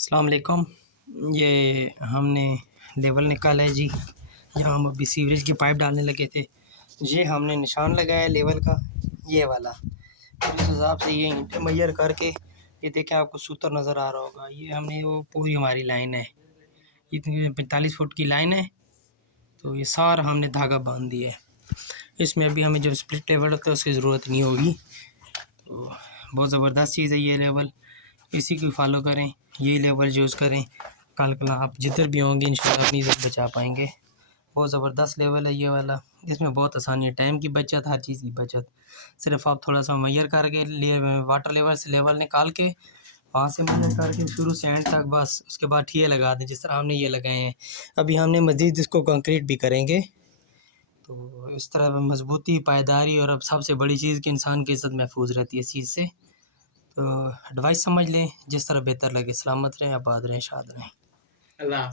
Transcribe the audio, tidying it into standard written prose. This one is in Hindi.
अस्सलाम वालेकुम। ये हमने लेवल निकाला है जी। यहाँ हम अभी सीवरेज की पाइप डालने लगे थे। ये हमने निशान लगाया लेवल का, ये वाला। और इस हिसाब से ये ईंटें मैयर करके, ये देखें आपको सूत्र नज़र आ रहा होगा, ये हमने वो पूरी हमारी लाइन है, इतनी 45 फुट की लाइन है। तो ये सारा हमने धागा बांध दिया है। इसमें अभी हमें जो स्प्लिट लेवल होता है उसकी ज़रूरत नहीं होगी। तो बहुत ज़बरदस्त चीज़ है ये लेवल, इसी को फॉलो करें, यही लेवल यूज़ करें। कल आप जिधर भी होंगे इंशाल्लाह अपनी इज़्ज़त बचा पाएंगे। बहुत ज़बरदस्त लेवल है ये वाला। इसमें बहुत आसानी है, टाइम की बचत, हर चीज़ की बचत। सिर्फ आप थोड़ा सा मैयर करके लिए वाटर लेवल से लेवल निकाल के वहाँ से मैयर करके शुरू से एंड तक, बस उसके बाद ठिये लगा दें जिस तरह हमने ये लगाए हैं। अभी हमने मज़ीद इसको कंक्रीट भी करेंगे। तो इस तरह मजबूती, पायदारी और अब सबसे बड़ी चीज़ कि इंसान की इज़्ज़त महफूज रहती है इस चीज़ से। तो एडवाइस समझ लें, जिस तरह बेहतर लगे। सलामत रहें, आबाद रहें, शाद रहें। अल्लाह।